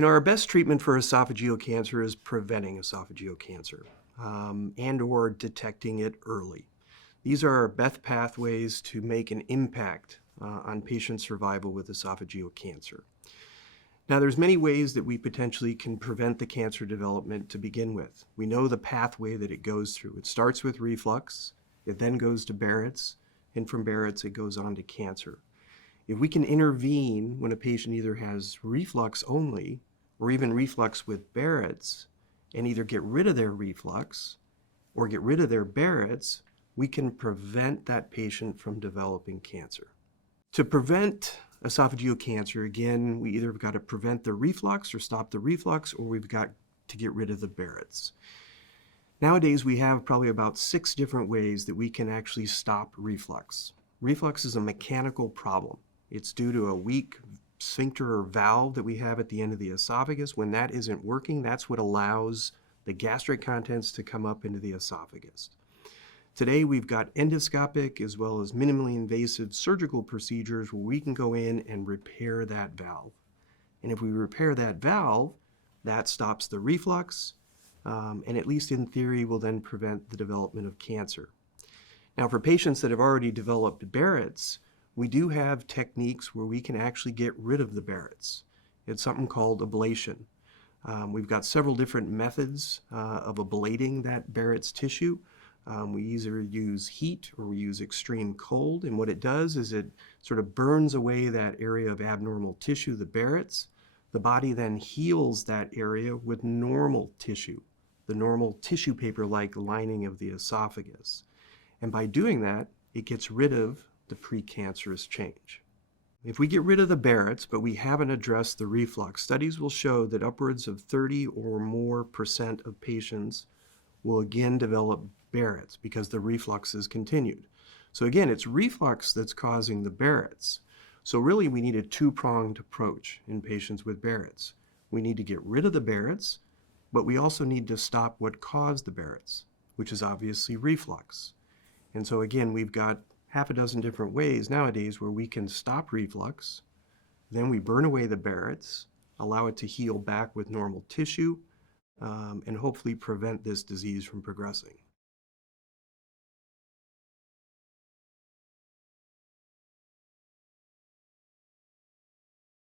Our best treatment for esophageal cancer is preventing esophageal cancer and or detecting it early. These are our best pathways to make an impact on patient survival with esophageal cancer. Now, there's many ways that we potentially can prevent the cancer development to begin with. We know the pathway that it goes through. It starts with reflux, it then goes to Barrett's, and from Barrett's it goes on to cancer. If we can intervene when a patient either has reflux only or even reflux with Barrett's and either get rid of their reflux or get rid of their Barrett's, we can prevent that patient from developing cancer. To prevent esophageal cancer, again, we either have got to prevent the reflux or stop the reflux, or we've got to get rid of the Barrett's. Nowadays, we have probably about 6 different ways that we can actually stop reflux. Reflux is a mechanical problem. It's due to a weak sphincter or valve that we have at the end of the esophagus. When that isn't working, that's what allows the gastric contents to come up into the esophagus. Today, we've got endoscopic as well as minimally invasive surgical procedures where we can go in and repair that valve. And if we repair that valve, that stops the reflux, and at least in theory will then prevent the development of cancer. Now, for patients that have already developed Barrett's, we do have techniques where we can actually get rid of the Barrett's. It's something called ablation. We've got several different methods of ablating that Barrett's tissue. We either use heat or we use extreme cold, and what it does is it sort of burns away that area of abnormal tissue, the Barrett's. The body then heals that area with normal tissue, the normal tissue paper-like lining of the esophagus. And by doing that, it gets rid of the precancerous change. If we get rid of the Barrett's, but we haven't addressed the reflux, studies will show that upwards of 30 or more % of patients will again develop Barrett's because the reflux is continued. So again, it's reflux that's causing the Barrett's. So really we need a 2-pronged approach in patients with Barrett's. We need to get rid of the Barrett's, but we also need to stop what caused the Barrett's, which is obviously reflux. And so again, we've got half a dozen different ways nowadays where we can stop reflux, then we burn away the Barrett's, allow it to heal back with normal tissue, and hopefully prevent this disease from progressing.